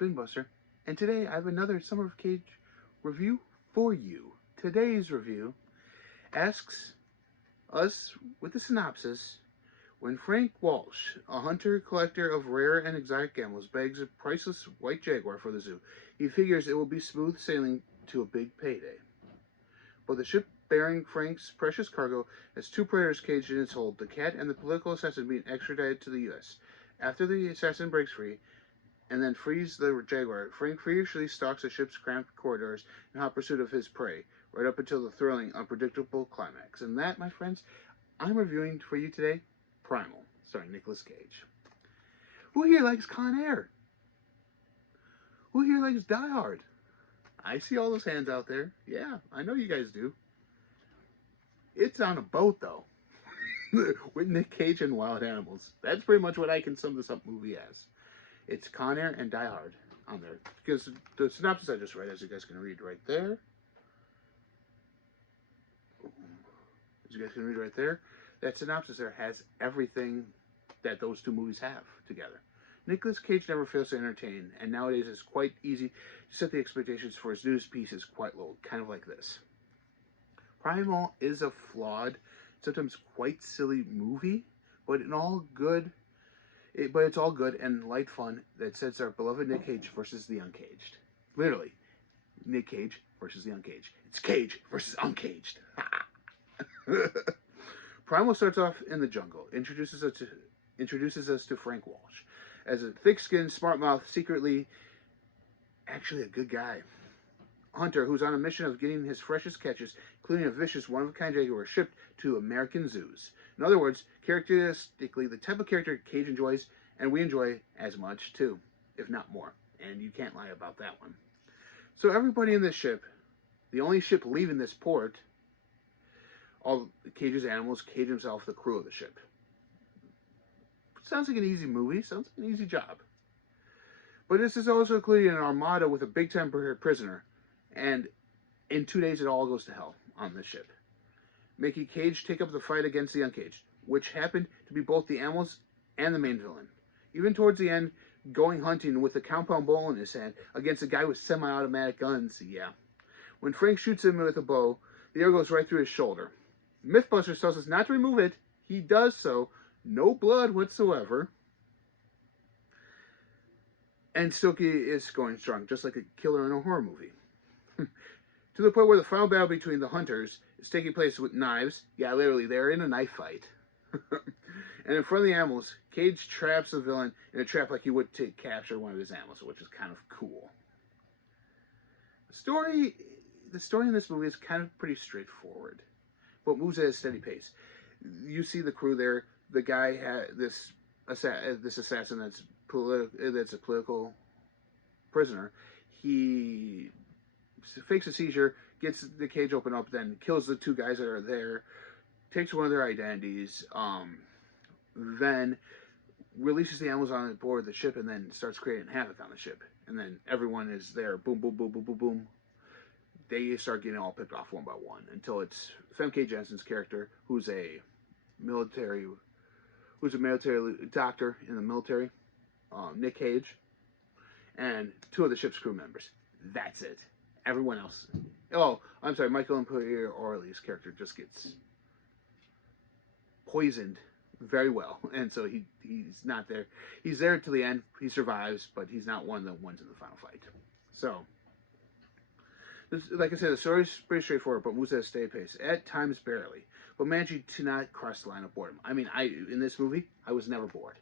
BINBUSTER, and today I have another Summer of Cage review for you. Today's review asks us with a synopsis: when Frank Walsh, a hunter-collector of rare and exotic animals, begs a priceless white jaguar for the zoo, he figures it will be smooth sailing to a big payday. But the ship bearing Frank's precious cargo has two predators caged in its hold, the cat and the political assassin being extradited to the U.S. After the assassin breaks free and then frees the jaguar, Frank feverishly stalks the ship's cramped corridors in hot pursuit of his prey, right up until the thrilling, unpredictable climax. And that, my friends, I'm reviewing for you today, Primal, starring Nicolas Cage. Who here likes Con Air? Who here likes Die Hard? I see all those hands out there. Yeah, I know you guys do. It's on a boat, though, with Nick Cage and wild animals. That's pretty much what I can sum this up movie as. It's Con Air and Die Hard on there. Because the synopsis I just read, as you guys can read right there. As you guys can read right there, that synopsis there has everything that those two movies have together. Nicolas Cage never fails to entertain, and nowadays it's quite easy to set the expectations for his newest pieces quite low, kind of like this. Primal is a flawed, sometimes quite silly movie, but it's all good and light fun that sets our beloved Nick Cage versus the Uncaged. Literally, Nick Cage versus the Uncaged. It's Cage versus Uncaged. Primal starts off in the jungle, introduces us to Frank Walsh as a thick-skinned, smart-mouthed, secretly actually a good guy hunter who's on a mission of getting his freshest catches, including a vicious one-of-a-kind jaguar, shipped to American zoos. In other words, characteristically, the type of character Cage enjoys, and we enjoy as much too, if not more. And you can't lie about that one. So everybody in this ship, the only ship leaving this port, all Cage's animals, Cage himself, the crew of the ship. Sounds like an easy movie. Sounds like an easy job. But this is also including an armada with a big-time prisoner. And in 2 days, it all goes to hell on this ship, making Cage take up the fight against the Uncaged, which happened to be both the animals and the main villain. Even towards the end, going hunting with a compound bow in his hand against a guy with semi-automatic guns, yeah. When Frank shoots him with a bow, the arrow goes right through his shoulder. Mythbusters tells us not to remove it. He does so. No blood whatsoever. And Silky is going strong, just like a killer in a horror movie. To the point where the final battle between the hunters is taking place with knives. Yeah, literally, they're in a knife fight. And in front of the animals, Cage traps the villain in a trap like he would to capture one of his animals, which is kind of cool. The story in this movie is kind of pretty straightforward, but moves at a steady pace. You see the crew there. The guy had this assassin that's a political prisoner. He fakes a seizure, gets the cage open up, then kills the two guys that are there, takes one of their identities, then releases the animals on board the ship, and then starts creating havoc on the ship. And then everyone is there. Boom, boom, boom, boom, boom, boom. They start getting all picked off one by one until it's Famke Jenssen's character, who's a military doctor in the military, Nick Cage, and two of the ship's crew members. That's it. Everyone else. Oh, I'm sorry, Michael Imperioli's character just gets poisoned very well, and so he's not there. He's there to the end. He survives, but he's not one of the ones in the final fight. So, like I said, the story's pretty straightforward, but moves at a steady pace. At times, barely, but managing to not cross the line of boredom. I mean, in this movie, I was never bored.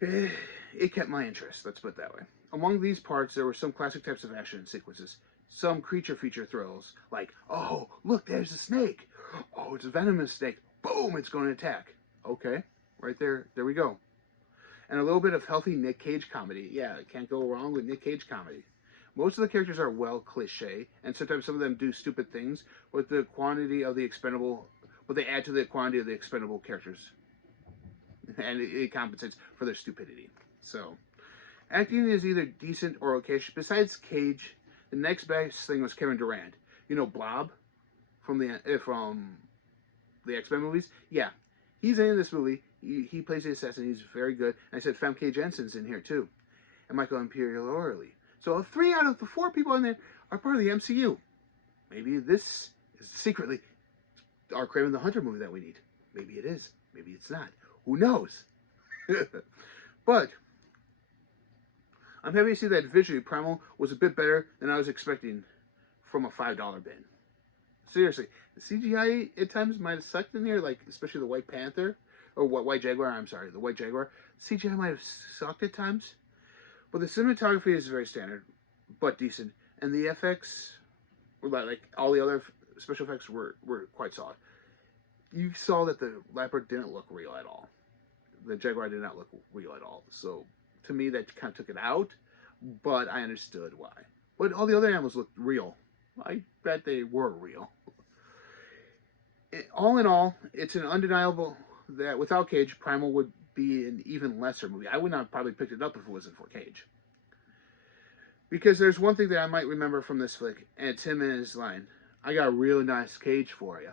It kept my interest, let's put it that way. Among these parts, there were some classic types of action sequences. Some creature feature thrills, like, oh, look, there's a snake. Oh, it's a venomous snake. Boom, it's going to attack. Okay, right there we go. And a little bit of healthy Nick Cage comedy. Yeah, can't go wrong with Nick Cage comedy. Most of the characters are well cliche, and sometimes some of them do stupid things with the quantity of the expendable, but they add to the quantity of the expendable characters. And it compensates for their stupidity. So, acting is either decent or okay. Besides Cage, the next best thing was Kevin Durand. You know Blob from the X-Men movies? Yeah, he's in this movie. He plays the assassin. He's very good. And I said Famke Jenssen's in here too. and Michael Imperioli. So 3 out of the 4 people in there are part of the MCU. Maybe this is secretly our Kraven the Hunter movie that we need. Maybe it is. Maybe it's not. Who knows? But I'm happy to see that visually Primal was a bit better than I was expecting from a $5 bin. Seriously, the CGI at times might have sucked in here, like especially the White Panther, or White Jaguar, I'm sorry, the White Jaguar. CGI might have sucked at times, but the cinematography is very standard, but decent. And the FX, like all the other special effects, were quite solid. You saw that the leopard didn't look real at all. The Jaguar did not look real at all. So to me, that kind of took it out, but I understood why. But all the other animals looked real. I bet they were real. All in all, it's an undeniable that without Cage, Primal would be an even lesser movie. I would not have probably picked it up if it wasn't for Cage. Because there's one thing that I might remember from this flick, and it's him and his line, "I got a really nice cage for you."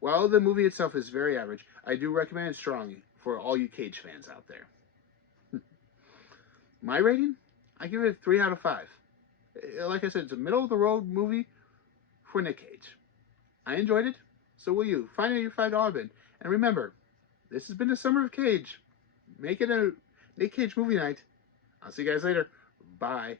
While the movie itself is very average, I do recommend it strongly for all you Cage fans out there. My rating? I give it a 3 out of 5. Like I said, it's a middle-of-the-road movie for Nick Cage. I enjoyed it, so will you. Find it in your $5 bin. And remember, this has been the Summer of Cage. Make it a Nick Cage movie night. I'll see you guys later. Bye.